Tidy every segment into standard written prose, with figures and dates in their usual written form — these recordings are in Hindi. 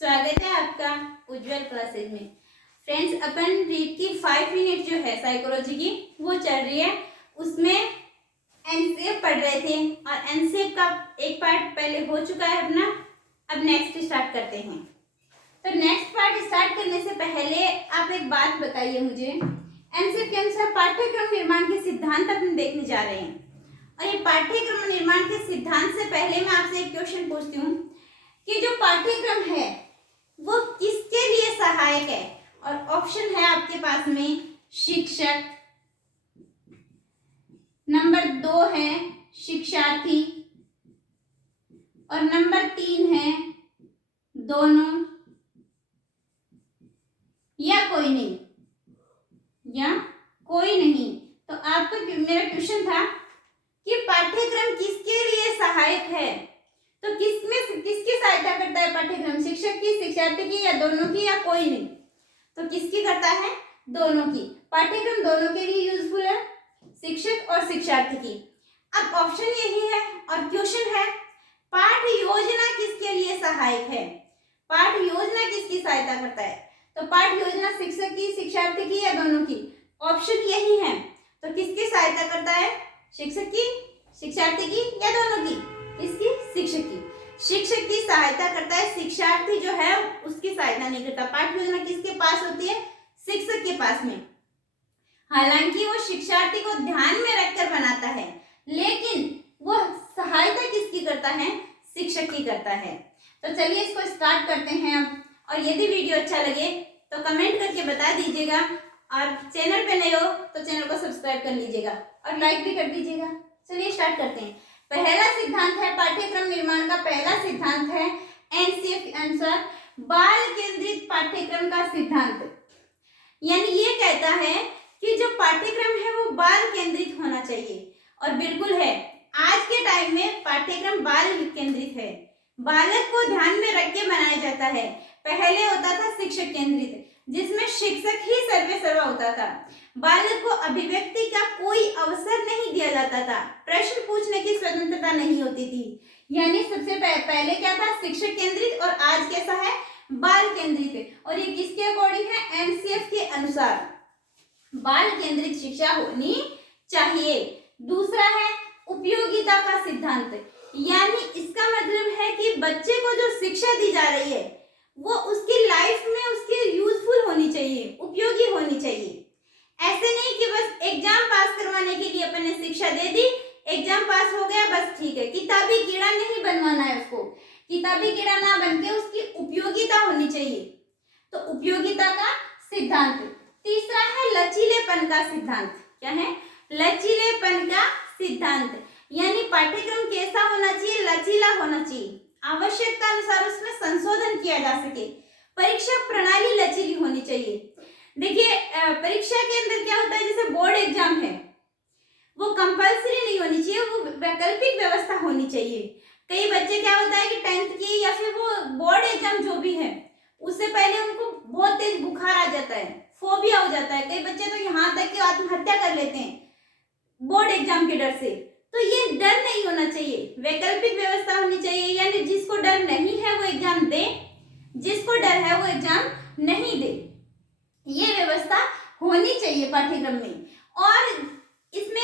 स्वागत है आपका उज्जवल क्लासेज में। फ्रेंड्स, अपन रीड की 5 मिनट जो है साइकोलॉजी की वो चल रही है। उसमें एनसीएफ पढ़ रहे थे और एनसीएफ का एक पार्ट पहले हो चुका है अपना। अब नेक्स्ट स्टार्ट करते हैं। तो नेक्स्ट पार्ट स्टार्ट करने से पहले आप एक बात बताइए मुझे। एनसीएफ के अनुसार पाठ्यक्रम निर्माण के सिद्धांत अपन देखने जा रहे हैं और ये पाठ्यक्रम निर्माण के सिद्धांत से पहले मैं आपसे एक क्वेश्चन पूछती हूँ कि जो पाठ्यक्रम है वो किसके लिए सहायक है। और ऑप्शन है आपके पास में शिक्षक, नंबर 2 है शिक्षार्थी और नंबर 3 है दोनों या कोई नहीं। तो आपका मेरा क्वेश्चन था कि पाठ्यक्रम किसके लिए सहायक है। तो किसकी सहायता करता है पाठ्यक्रम? शिक्षक की, शिक्षार्थी की या दोनों की या कोई नहीं? तो किसकी करता है? दोनों की। पाठ्यक्रम दोनों के लिए यूजफुल है, शिक्षक और शिक्षार्थी की। अब ऑप्शन यही है और क्वेश्चन है पाठ योजना किसके लिए सहायक है। पाठ योजना किसकी सहायता करता है? तो पाठ योजना शिक्षक की, शिक्षार्थी की या दोनों की? ऑप्शन यही है। तो किसकी सहायता करता है? शिक्षक की, शिक्षार्थी की या दोनों की? किसकी? शिक्षक की। शिक्षक की सहायता करता है, शिक्षार्थी जो है उसकी सहायता नहीं करता। पाठ योजना किसके पास होती है? शिक्षक के पास में। हालांकि वो शिक्षार्थी को ध्यान में रखकर बनाता है, लेकिन वो सहायता किसकी करता है? शिक्षक की करता है। तो चलिए इसको स्टार्ट करते हैं अब। और यदि वीडियो अच्छा लगे तो कमेंट करके बता दीजिएगा और चैनल पे नए हो तो चैनल को सब्सक्राइब कर लीजिएगा और लाइक भी कर दीजिएगा। चलिए स्टार्ट करते हैं। पहला सिद्धांत है पाठ्यक्रम निर्माण का पहला सिद्धांत है एनसीएफ के अनुसार बाल केंद्रित पाठ्यक्रम का सिद्धांत। यानी ये कहता है कि जो पाठ्यक्रम है वो बाल केंद्रित होना चाहिए। और बिल्कुल है, आज के टाइम में पाठ्यक्रम बाल केंद्रित है, बालक को ध्यान में रख के बनाया जाता है। पहले होता था शिक्षक केंद्रित, जिसमें शिक्षक ही सर्वे सर्वा होता था। बालक को अभिव्यक्ति का कोई अवसर नहीं दिया जाता था, प्रश्न पूछने की स्वतंत्रता नहीं होती थी। यानी सबसे पहले क्या था? शिक्षक केंद्रित। और आज कैसा है? बाल केंद्रित। और ये किसके अकॉर्डिंग है? एनसीएफ के अनुसार बाल केंद्रित शिक्षा होनी चाहिए। दूसरा है उपयोगिता का सिद्धांत। यानी इसका मतलब है कि बच्चे को जो शिक्षा दी जा रही है वो उसकी लाइफ में उसकी यूजफुल होनी चाहिए, उपयोगी होनी चाहिए। ऐसे नहीं कि बस एग्जाम पास करवाने के लिए अपन ने शिक्षा दे दी, एग्जाम पास हो गया बस ठीक है। किताबी कीड़ा नहीं बनवाना है उसको, किताबी कीड़ा ना बनके उसकी उपयोगिता होनी चाहिए। तो उपयोगिता का सिद्धांत। तीसरा है लचीलेपन का सिद्धांत। क्या है? लचीलेपन का सिद्धांत। यानी पाठ्यक्रम कैसा होना चाहिए? लचीला होना चाहिए, आवश्यकता अनुसार उसमें संशोधन किया जा सके। परीक्षा प्रणाली लचीली होनी चाहिए। देखिए, परीक्षा के अंदर क्या होता है, जैसे बोर्ड एग्जाम है वो कंपल्सरी नहीं होनी चाहिए, वो वैकल्पिक व्यवस्था होनी चाहिए। कई बच्चे क्या होता है कि 10th की या फिर वो बोर्ड एग्जाम जो भी है उससे पहले उनको बहुत तेज बुखार आ जाता है, फोबिया हो जाता है। कई बच्चे तो यहाँ तक कि आत्महत्या कर लेते हैं बोर्ड एग्जाम के डर से। तो ये डर नहीं होना चाहिए, वैकल्पिक व्यवस्था होनी चाहिए। यानी जिसको डर नहीं है वो एग्जाम दे, जिसको डर है वो एग्जाम नहीं दे, ये व्यवस्था होनी चाहिए पाठ्यक्रम में। और इसमें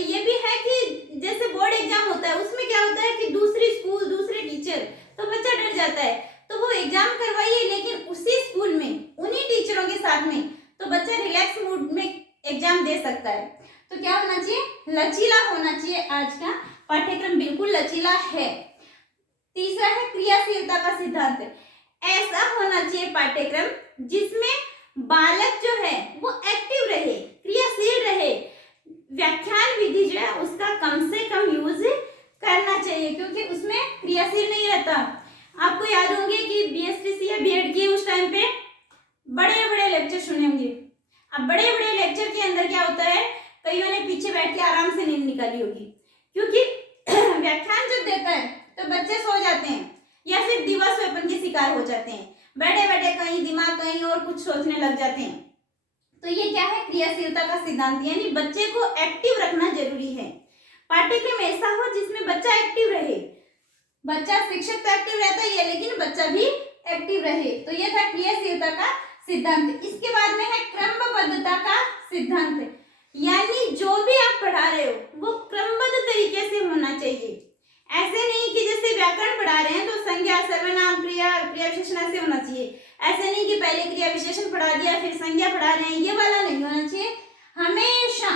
ये भी है कि जैसे बोर्ड एग्जाम होता है उसमें क्या होता है कि दूसरी स्कूल, दूसरे टीचर, तो बच्चा डर जाता है। तो वो एग्जाम करवाइए लेकिन उसी स्कूल में उन्हीं टीचरों के साथ में, तो बच्चा रिलैक्स मूड में एग्जाम दे सकता है। तो क्या होना चाहिए? लचीला होना चाहिए। आज का पाठ्यक्रम बिल्कुल लचीला है। तीसरा है क्रियाशीलता का सिद्धांत। ऐसा होना चाहिए पाठ्यक्रम जिसमें बालक जो है वो एक्टिव रहे, क्रियाशील रहे। व्याख्यान विधि जो है उसका कम से कम यूज करना चाहिए, क्योंकि उसमें क्रियाशील नहीं रहता। आपको याद होंगे कि बीएसटीसी या बीएड की उस टाइम पे बड़े बड़े लेक्चर सुने होंगे। अब बड़े बड़े लेक्चर के अंदर क्या होता है, कईयों ने पीछे बैठ के आराम से नींद निकाली होगी, क्योंकि व्याख्यान जब देता है तो बच्चे सो जाते हैं या फिर दिवस वेपन के शिकार हो जाते हैं, बैठे बैठे कहीं दिमाग कहीं और कुछ सोचने लग जाते हैं। तो ये क्या है? क्रियाशीलता का सिद्धांत। यानी बच्चे को एक्टिव रखना जरूरी है। पाठ्यक्रम ऐसा हो जिसमें बच्चा एक्टिव रहे। बच्चा, शिक्षक तो एक्टिव रहता ही है लेकिन बच्चा भी एक्टिव रहे। तो ये था क्रियाशीलता का सिद्धांत। इसके बाद में है क्रमबद्धता का सिद्धांत, यानी जो भी आप पढ़ा रहे हो वो क्रमबद्ध तरीके से होना चाहिए। ऐसे नहीं कि जैसे व्याकरण पढ़ा रहे हैं तो संज्ञा, सर्वनाम, क्रिया, क्रिया विशेषण ऐसे होना चाहिए। ऐसे नहीं कि पहले क्रिया विशेषण पढ़ा दिया फिर संज्ञा पढ़ा रहे हैं, ये वाला नहीं होना चाहिए। हमेशा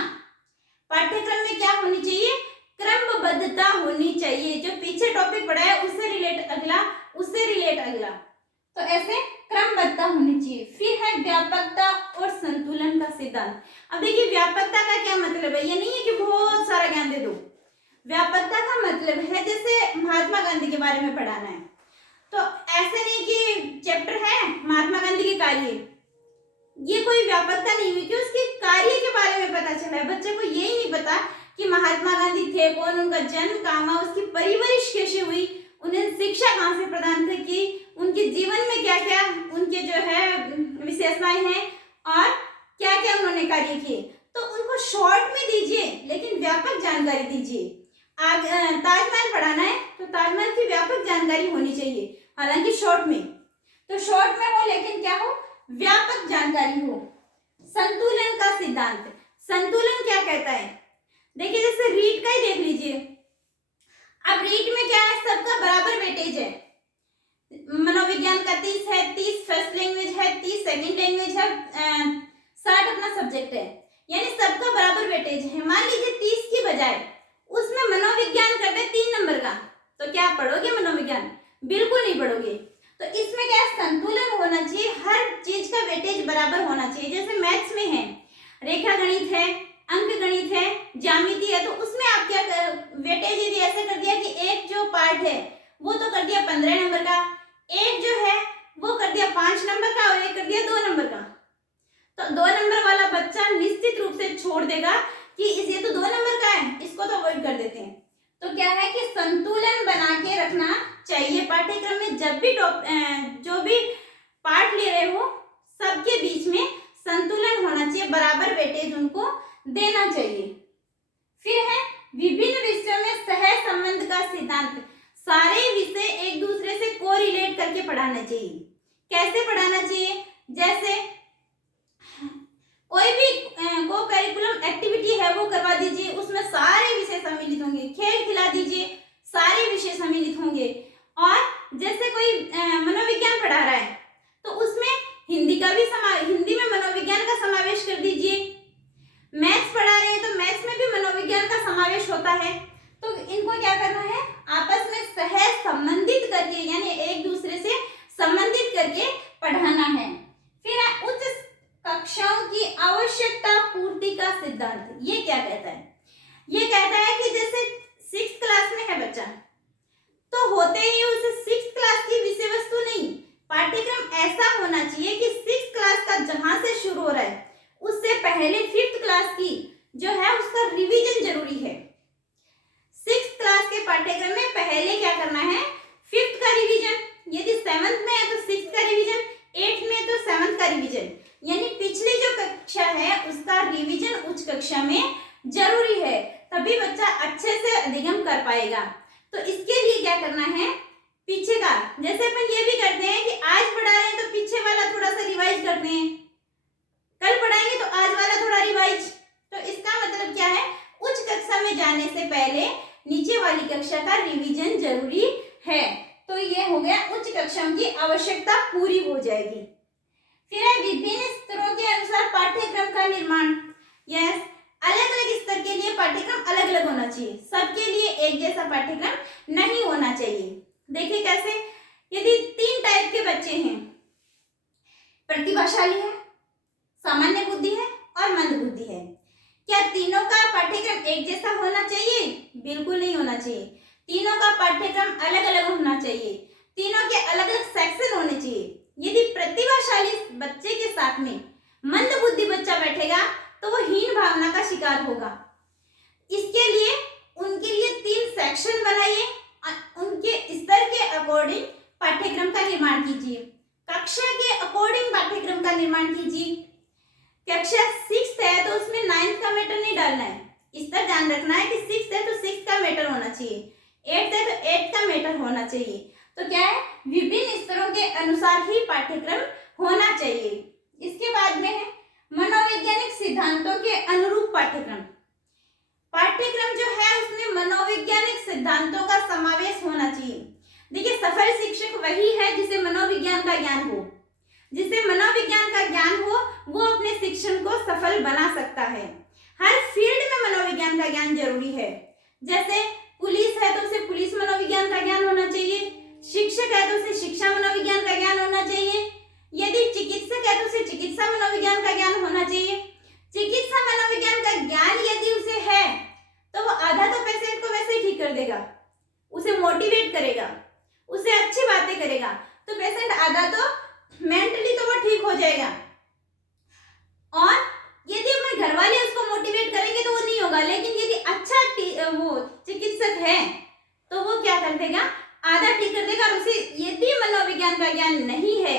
पाठ्यक्रम में क्या होनी चाहिए, क्रमबद्धता होनी चाहिए। जो पीछे टॉपिक पढ़ा है उससे रिलेट अगला, उससे रिलेट अगला, तो ऐसे क्रमबद्धता होनी चाहिए। फिर है व्यापकता और संतुलन का सिद्धांत। अब देखिए व्यापकता का क्या मतलब है, ये नहीं है कि बहुत सारा ज्ञान दे दो। व्यापकता का मतलब है जैसे महात्मा गांधी के बारे में पढ़ाना है, तो ऐसे नहीं कि चैप्टर है महात्मा गांधी के कार्य, ये कोई व्यापकता नहीं हुई कि उसके कार्य के बारे में पता चला है। बच्चे को यही नहीं पता कि महात्मा गांधी थे कौन, उनका जन्म कहाँ हुआ, उसकी परवरिश कैसे हुई, उन्हें शिक्षा कहाँ से प्रदान की, उनके जीवन में क्या क्या उनके जो है विशेषताएं हैं और क्या क्या उन्होंने कार्य किए। तो उनको शॉर्ट में दीजिए लेकिन व्यापक जानकारी दीजिए। ताजमहल पढ़ाना है तो ताजमहल की व्यापक जानकारी होनी चाहिए, हालांकि शॉर्ट में, तो शॉर्ट में हो लेकिन क्या हो, व्यापक जानकारी हो। संतुलन का सिद्धांत, संतुलन क्या कहता है, देखिए जैसे रीट का ही देख लीजिए। अब रीट में क्या है, सबका बराबर वेटेज है। मनोविज्ञान का 30 है, 30 फर्स्ट लैंग्वेज है, 30 सेकंड लैंग्वेज है, 60 अपना सब्जेक्ट है, यानी सबका बराबर वेटेज है। मान लीजिए 30 की बजाय उसमें मनोविज्ञान कर दे 3 नंबर का, तो क्या पढ़ोगे मनोविज्ञान, बिल्कुल नहीं पढ़ोगे। तो इसमें क्या संतुलन होना चाहिए, हर चीज का वेटेज बराबर होना चाहिए। जैसे मैथ्स में है, रेखा गणित है, अंक गणित है, ज्यामिति है, तो उसमें आप क्या वेटेज यदि ऐसे कर दिया कि एक जो पार्ट है वो तो कर दिया 15 नंबर का, एक जो है वो कर दिया 5 नंबर का और एक कर दिया 2 नंबर का, तो 2 नंबर वाला बच्चा निश्चित रूप से छोड़ देगा कि ये तो 2 नंबर का है, इसको तो अवॉइड कर देते हैं। तो क्या है कि संतुलन बना के रखना चाहिए पाठ्यक्रम में। जब भी जो भी पार्ट ले रहे हो सबके बीच में संतुलन होना चाहिए, बराबर वेटेज उनको देना चाहिए। फिर है विभिन्न विषयों में सह संबंध का सिद्धांत, सारे विषय एक दूसरे से कोरिलेट करके पढ़ाना चाहिए। कैसे पढ़ाना चाहिए, जैसे कोई भी को करिकुलम एक्टिविटी है वो करवा दीजिए, उसमें सारे विषय सम्मिलित होंगे। खेल खिला दीजिए, सारे विषय सम्मिलित होंगे। और जैसे कोई मनोविज्ञान पढ़ा रहा है तो उसमें हिंदी का भी हिंदी में मनोविज्ञान का समावेश कर दीजिए। मैथ्स पढ़ा रहे हैं तो मैथ्स में भी मनोविज्ञान का समावेश होता है। तो इनको क्या करना है, आपस में सह संबंधित करके, यानी एक दूसरे से संबंधित करके पढ़ाना है। फिर है उच्च कक्षाओं की आवश्यकता पूर्ति का सिद्धांत। ये क्या कहता है, ये कहता है कि जैसे 6th क्लास में है बच्चा, तो होते ही उसे 6th क्लास की विषय वस्तु नहीं, पाठ्यक्रम ऐसा होना चाहिए कि 6th क्लास का जहां से शुरू हो रहा है उससे पहले 5th क्लास की जो है उसका रिवीजन जरूरी है। 6th क्लास के पाठ्यक्रम में पहले क्या करना है, 5th का रिवीजन, यदि 7th में है तो 6th का रिवीजन, 8th में है तो 7th का रिवीजन, यानी पिछली जो कक्षा है उसका रिवीजन उच्च कक्षा में जरूरी है, तभी बच्चा अच्छे से अधिगम कर पाएगा। तो इसके लिए क्या करना है, पीछे का, जैसे अपन ये भी करते हैं कि आज पढ़ा रहे हैं तो पीछे वाला थोड़ा सा रिवाइज करते हैं, कल पढ़ाएंगे तो आज वाला थोड़ा रिवाइज। तो इसका मतलब क्या है, उच्च कक्षा में जाने से पहले नीचे वाली कक्षा का रिवीजन जरूरी है। तो ये हो गया उच्च कक्षाओं की आवश्यकता पूरी हो जाएगी। फिर है विभिन्न स्तरों के अनुसार पाठ्यक्रम का निर्माण। यस, अलग अलग स्तर के लिए पाठ्यक्रम अलग अलग होना चाहिए, सबके लिए एक जैसा पाठ्यक्रम नहीं होना चाहिए। देखिए कैसे, यदि 3 टाइप के बच्चे हैं, प्रतिभाशाली है, सामान्य बुद्धि है और मंद बुद्धि है, क्या तीनों का पाठ्यक्रम एक जैसा होना चाहिए? बिल्कुल नहीं होना चाहिए। तीनों का पाठ्यक्रम अलग अलग होना चाहिए, तीनों के अलग अलग सेक्शन होने चाहिए। यदि प्रतिभाशाली बच्चे के साथ में मंद बुद्धि बच्चा बैठेगा तो वो हीन भावना का शिकार होगा। इसके लिए उनके लिए 3 सेक्शन बनाइए, उनके स्तर के अकॉर्डिंग पाठ्यक्रम का निर्माण कीजिए, कक्षा के अकॉर्डिंग पाठ्यक्रम का निर्माण कीजिए। कक्षा 6th है तो उसमें 9th का मैटर नहीं डालना है, स्तर ध्यान रखना है कि 6th है तो 6th का मैटर होना चाहिए, 8th है तो 8th का मैटर होना चाहिए। तो क्या है, विभिन्न स्तरों के अनुसार ही पाठ्यक्रम होना चाहिए। इसके बाद में है मनोवैज्ञानिक सिद्धांतों के अनुरूप पाठ्यक्रम। पाठ्यक्रम जो है उसमें मनोवैज्ञानिक सिद्धांतों का समावेश होना चाहिए। देखिए, सफल शिक्षक वही है जिसे मनोविज्ञान का ज्ञान हो। जिसे मनोविज्ञान का ज्ञान हो वो अपने शिक्षण को सफल बना सकता है। हर फील्ड में मनोविज्ञान का ज्ञान जरूरी है। जैसे पुलिस है तो उसे पुलिस मनोविज्ञान का ज्ञान होना चाहिए, शिक्षक है तो उसे शिक्षा मनोविज्ञान का ज्ञान होना चाहिए, यदि चिकित्सक है तो उसे चिकित्सा मनोविज्ञान का ज्ञान होना चाहिए। चिकित्सा मनोविज्ञान का ज्ञान यदि उसे है तो वो आधा तो पेशेंट को वैसे ही ठीक कर देगा, उसे मोटिवेट करेगा, उसे अच्छी बातें करेगा, तो पेशेंट आधा तो मेंटली तो वो ठीक हो जाएगा। और यदि अपने घर वाले उसको मोटिवेट करेंगे तो वो नहीं होगा, लेकिन यदि अच्छा वो चिकित्सक है तो वो क्या कर देगा, आधा ठीक कर देगा। और उसे यदि मनोविज्ञान का ज्ञान नहीं है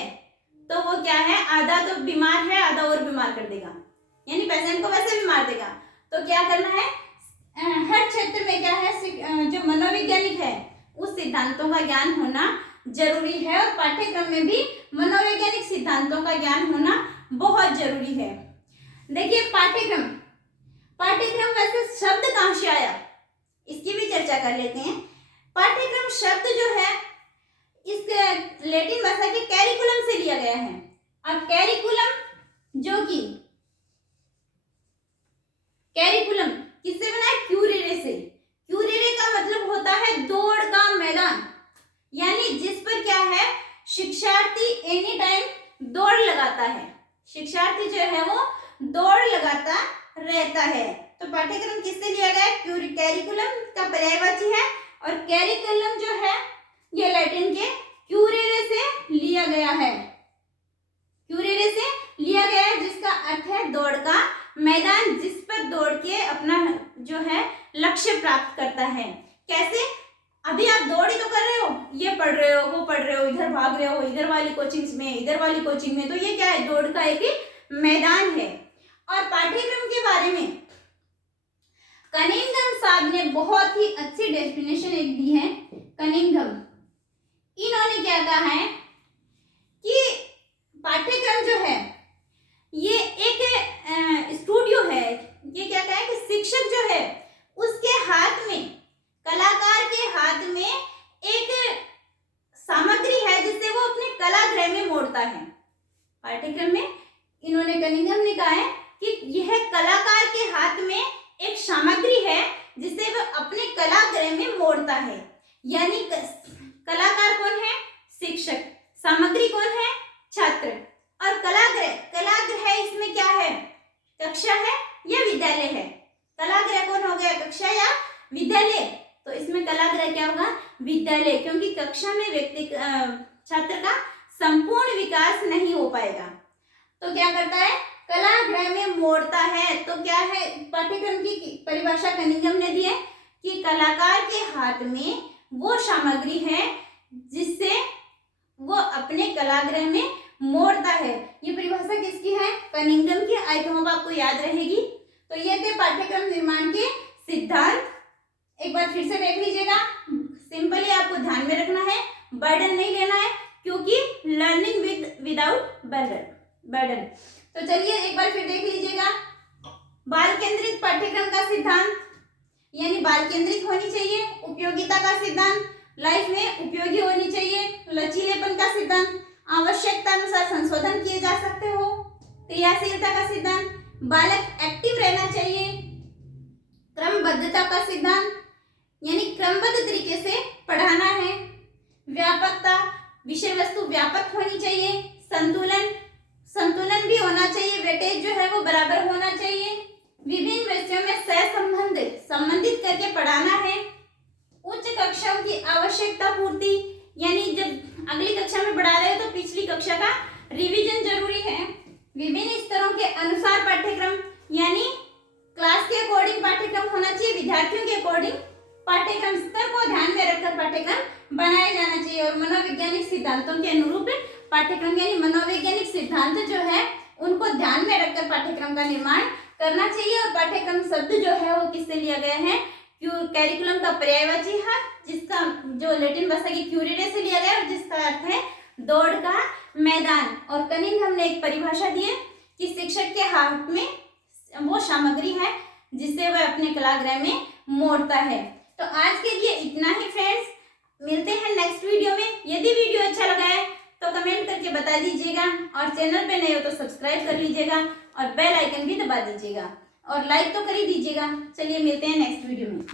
तो वो क्या है, आधा तो बीमार है, आधा और बीमार कर देगा, यानी पेशेंट को वैसे भी मार देगा। तो क्या करना है, हर क्षेत्र में क्या है, जो मनोवैज्ञानिक है उस सिद्धांतों का ज्ञान होना जरूरी है, और पाठ्यक्रम में भी मनोवैज्ञानिक सिद्धांतों का ज्ञान होना बहुत जरूरी है। देखिए, पाठ्यक्रम वैसे शब्द कहाँ से आया, इसकी भी चर्चा कर लेते हैं। पाठ्यक्रम शब्द जो है इस लैटिन भाषा के कैरिकुलम से लिया गया है। अब कैरिकुलम किससे बना है, क्यूरेरे से। क्यूरेरे का मतलब होता है दौड़ का मैदान, यानी जिस पर क्या है, शिक्षार्थी एनी टाइम दौड़ लगाता है, शिक्षार्थी जो है वो दौड़ लगाता रहता है। तो पाठ्यक्रम किससे लिया गया है, कैरिकुलम का पर्यायवाची है, और कैरिकुलम जो है ये लैटिन के क्यूरेरे से लिया गया है, क्यूरेरे से लिया गया है, जिसका अर्थ है दौड़ का मैदान, जिस पर दौड़ के अपना जो है लक्ष्य प्राप्त करता है। कैसे, अभी आप दौड़ ही तो कर रहे हो, ये पढ़ रहे हो, वो पढ़ रहे हो, इधर भाग रहे हो, इधर वाली कोचिंग में, इधर वाली कोचिंग में, तो ये क्या है, दौड़ का एक मैदान है। और पाठ्यक्रम के बारे में कनिंघम साहब ने बहुत ही अच्छी डेफिनेशन एक दी है। कनिंघम, इन्होंने क्या कहा है कि पाठ्यक्रम जो है ये एक स्टूडियो है। ये क्या कहा है कि शिक्षक जो है उसके हाथ में, कलाकार के हाथ में एक सामग्री है जिससे वो अपने कलागृह में मोड़ता है। पाठ्यक्रम में इन्होंने, कनिंघम ने कहा है कि यह कलाकार के हाथ में एक सामग्री है जिसे वह अपने कलागृह में मोड़ता है। यानी कलाकार कौन है, शिक्षक, सामग्री कौन है, छात्र, और कलागृह इसमें क्या है, कक्षा है या विद्यालय है। कलागृह कौन हो गया, कक्षा या विद्यालय, तो इसमें कलागृह क्या होगा, विद्यालय, क्योंकि कक्षा में व्यक्ति छात्र का संपूर्ण विकास नहीं हो पाएगा। तो क्या करता है, कलागृह में मोड़ता है। तो क्या है, पाठ्यक्रम की परिभाषा कनिंघम ने दी है कि कलाकार के हाथ में वो सामग्री है जिससे वो अपने कलागृह में मोड़ता है। ये परिभाषा किसकी है, कनिंघम की। आई होप आपको याद रहेगी। तो ये थे पाठ्यक्रम निर्माण के सिद्धांत। एक बार फिर से देख लीजिएगा। सिंपली आपको ध्यान में रखना है, बर्डन नहीं लेना है, क्योंकि लर्निंग विदाउट बर्डन। तो चलिए एक बार फिर देख लीजिएगा। बाल केंद्रित पाठ्यक्रम का सिद्धांत, यानी बाल केंद्रित होनी चाहिए। उपयोगिता का सिद्धांत, लाइफ में उपयोगी होनी चाहिए। लचीलेपन का सिद्धांत, आवश्यकता अनुसार संशोधन किए जा सकते हो। क्रियाशीलता का सिद्धांत, बालक एक्टिव रहना चाहिए। क्रमबद्धता का सिद्धांत, यानी क्रमबद्ध तरीके से पढ़ाना है। व्यापकता, विषय वस्तु व्यापक होनी चाहिए। संतुलन भी होना चाहिए, वेटेज जो है वो बराबर होना चाहिए। विभिन्न विषयों में संबंधित करके पढ़ाना है। उच्च कक्षाओं की आवश्यकता पूर्ति, यानी जब अगली कक्षा में पढ़ा रहे हो तो पिछली कक्षा का रिवीजन जरूरी है। विभिन्न स्तरों के अनुसार पाठ्यक्रम, यानी क्लास के अकॉर्डिंग पाठ्यक्रम होना चाहिए। विद्यार्थियों के अकॉर्डिंग पाठ्यक्रम स्तर को ध्यान में रखकर पाठ्यक्रम बनाया जाना चाहिए। और मनोवैज्ञानिक सिद्धांतों के अनुरूप पाठ्यक्रम, यानी मनोवैज्ञानिक सिद्धांत जो है उनको ध्यान में रखकर पाठ्यक्रम का निर्माण करना चाहिए। और पाठ्यक्रम शब्द जो है वो किससे लिया गया है, कैरिकुलम का पर्यायवाची है, जिसका जो लैटिन भाषा की क्यूरेरे से लिया गया है, और जिसका अर्थ है दौड़ का मैदान। और कनिंघम ने एक परिभाषा दी है कि शिक्षक के हाथ में वो सामग्री है जिसे वह अपने कलागृह में मोड़ता है। तो आज के लिए इतना ही फ्रेंड्स, मिलते हैं नेक्स्ट वीडियो में। यदि वीडियो अच्छा लगा है तो कमेंट करके बता दीजिएगा, और चैनल पे नए हो तो सब्सक्राइब कर लीजिएगा और बेल आइकन भी दबा दीजिएगा, और लाइक तो कर ही दीजिएगा। चलिए मिलते हैं नेक्स्ट वीडियो में।